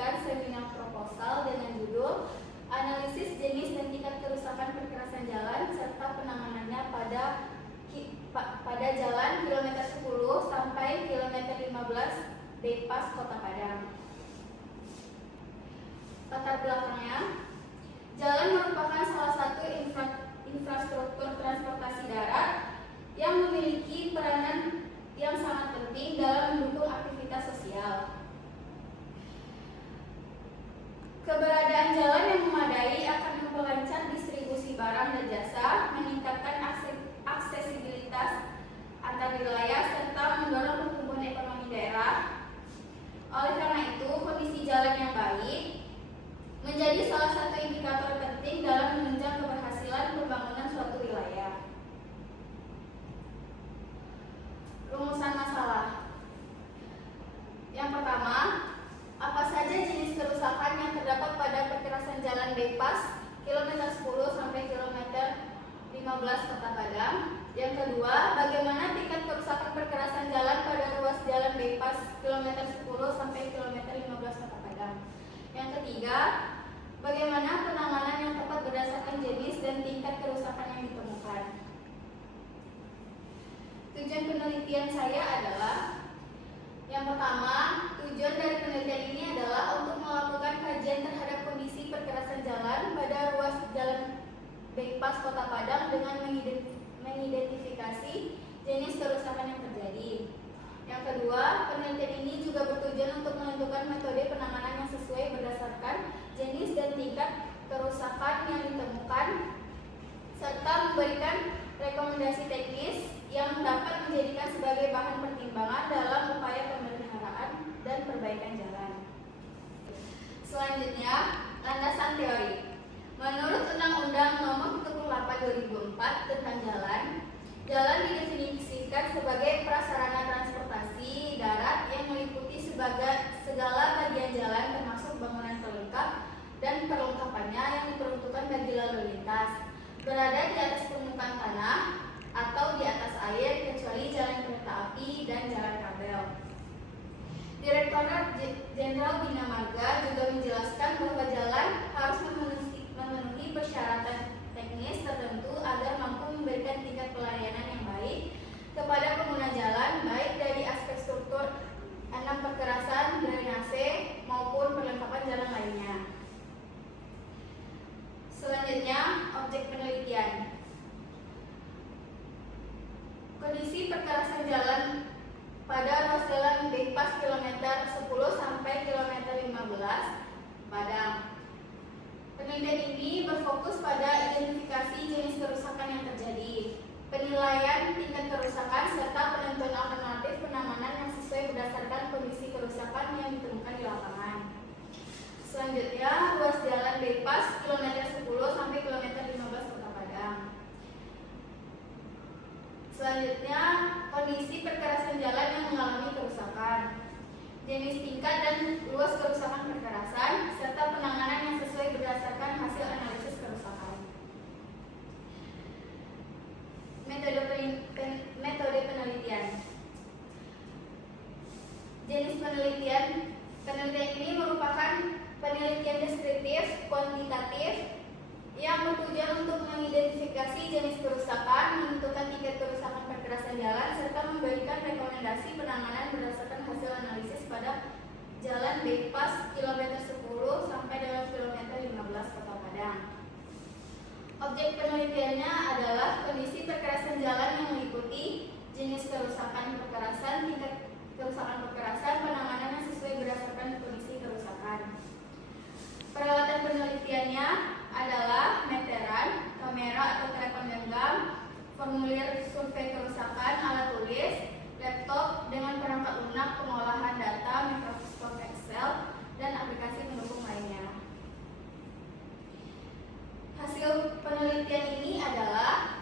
memberikan seminar proposal dengan judul Analisis Jenis dan Tingkat Kerusakan Perkerasan Jalan serta penanganannya pada jalan kilometer 10 sampai kilometer 15 bypass Kota Padang. Latar belakangnya, jalan merupakan salah satu infrastruktur transportasi darat yang memiliki peranan yang sangat penting dalam mendukung aktivitas sosial. Keberadaan jalan yang memadai akan memperlancar distribusi barang dan jasa, meningkatkan aksesibilitas antar wilayah, serta mendorong pertumbuhan ekonomi daerah. Oleh karena itu, kondisi jalan yang baik menjadi salah satu indikator penting dalam menunjang keberhasilan pembangunan suatu wilayah. Rumusan masalah. Yang pertama, apa saja jenis kerusakan yang terdapat pada perkerasan jalan bypass kilometer 10 sampai kilometer 15 Kota Padang? Yang kedua, bagaimana tingkat kerusakan perkerasan jalan pada ruas jalan bypass kilometer 10 sampai kilometer 15 Kota Padang? Yang ketiga, bagaimana penanganan yang tepat berdasarkan jenis dan tingkat kerusakan yang ditemukan? Tujuan penelitian saya adalah, yang pertama, tujuan dari penelitian ini adalah untuk melakukan kajian terhadap kondisi perkerasan jalan pada ruas jalan bypass Kota Padang dengan mengidentifikasi jenis kerusakan yang terjadi. Yang kedua, penelitian ini juga bertujuan untuk menentukan metode penanganan yang sesuai berdasarkan jenis dan tingkat kerusakan yang ditemukan, serta memberikan rekomendasi teknis yang dapat menjadikan sebagai bahan pertimbangan dalam upaya pemeliharaan dan perbaikan jalan. Selanjutnya, landasan teori. Menurut Undang-Undang Nomor 38/2004 tentang jalan, jalan didefinisikan sebagai prasarana transportasi darat yang meliputi segala bagian jalan termasuk bangunan pelengkap dan perlengkapannya yang diperuntukkan bagi lalu lintas, berada di atas permukaan tanah atau di atas air kecuali jalan kereta api dan jalan kabel. Direktorat Jenderal Bina Marga juga menjelaskan bahwa jalan harus memenuhi persyaratan teknis tertentu agar mampu memberikan tingkat pelayanan yang baik kepada pengguna jalan, baik dari aspek struktur, perkerasan, drainase, maupun perlengkapan jalan lainnya. Selanjutnya, objek penelitian. Kondisi perkerasan jalan pada ruas jalan bypass kilometer 10 sampai kilometer 15 Padang. Penelitian ini berfokus pada identifikasi jenis kerusakan yang terjadi, penilaian tingkat kerusakan, serta penentuan alternatif penanganan yang sesuai berdasarkan kondisi kerusakan yang ditemukan di lapangan. Selanjutnya, ruas jalan bypass kilometer 10 sampai kilometer 15 Kota Padang. Selanjutnya, kondisi perkerasan jalan yang mengalami kerusakan, jenis tingkat dan luas kerusakan perkerasan, serta penanganan yang sesuai berdasarkan hasil analisis kerusakan. Metode penelitian. Jenis penelitian ini merupakan penelitian deskriptif kuantitatif yang bertujuan untuk mengidentifikasi jenis kerusakan, menentukan tingkat kerusakan perkerasan jalan, serta memberikan rekomendasi penanganan berdasarkan hasil analisis pada jalan bypass kilometer 10 sampai dengan kilometer 15 Kota Padang. Objek penelitiannya adalah kondisi perkerasan jalan yang meliputi jenis kerusakan perkerasan, tingkat kerusakan perkerasan, penanganan yang sesuai berdasarkan kondisi kerusakan. Peralatan penelitiannya adalah meteran, kamera atau telepon genggam, formulir survei kerusakan, alat tulis, laptop dengan perangkat lunak pengolahan data, Microsoft Excel, dan aplikasi pendukung lainnya. Hasil penelitian ini adalah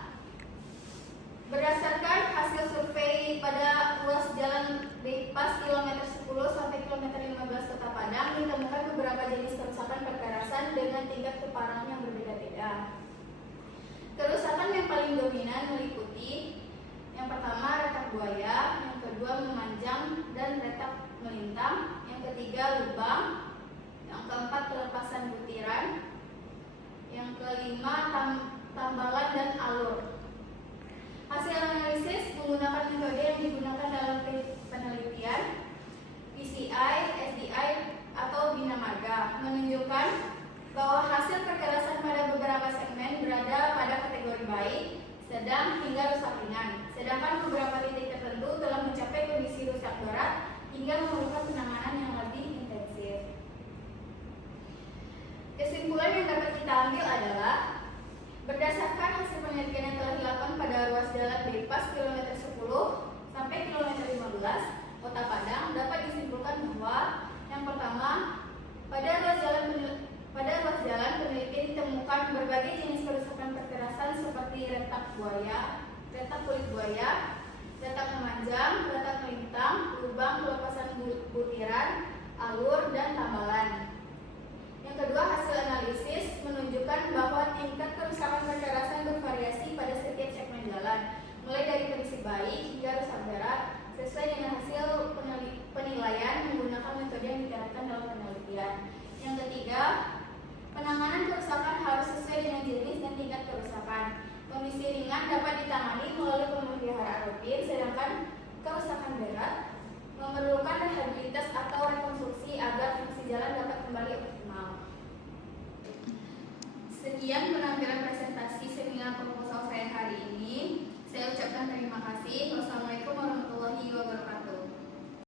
berdasarkan hasil survei pada ruas jalan bypass kilometer 10 sampai kilometer 15 Kota Padang, ditemukan beberapa jenis kerusakan perkerasan dengan tingkat keparahan yang berbeda-beda. Kerusakan yang paling dominan meliputi yang pertama retak buaya, yang kedua memanjang dan retak melintang, yang ketiga lubang, retak kulit buaya, retak memanjang, retak melintang, lubang pelepasan butiran, alur, dan tambalan. Yang kedua, hasil analisis menunjukkan bahwa tingkat kerusakan kecerasan bervariasi pada setiap segmen jalan, mulai dari kondisi baik hingga rusak berat, sesuai dengan hasil penilaian menggunakan metode yang diterapkan dalam penelitian. Yang ketiga, penanganan kerusakan harus sesuai dengan jenis dan tingkat kerusakan. Kondisi ringan dapat ditangani melalui pemeliharaan rutin, sedangkan kerusakan berat memerlukan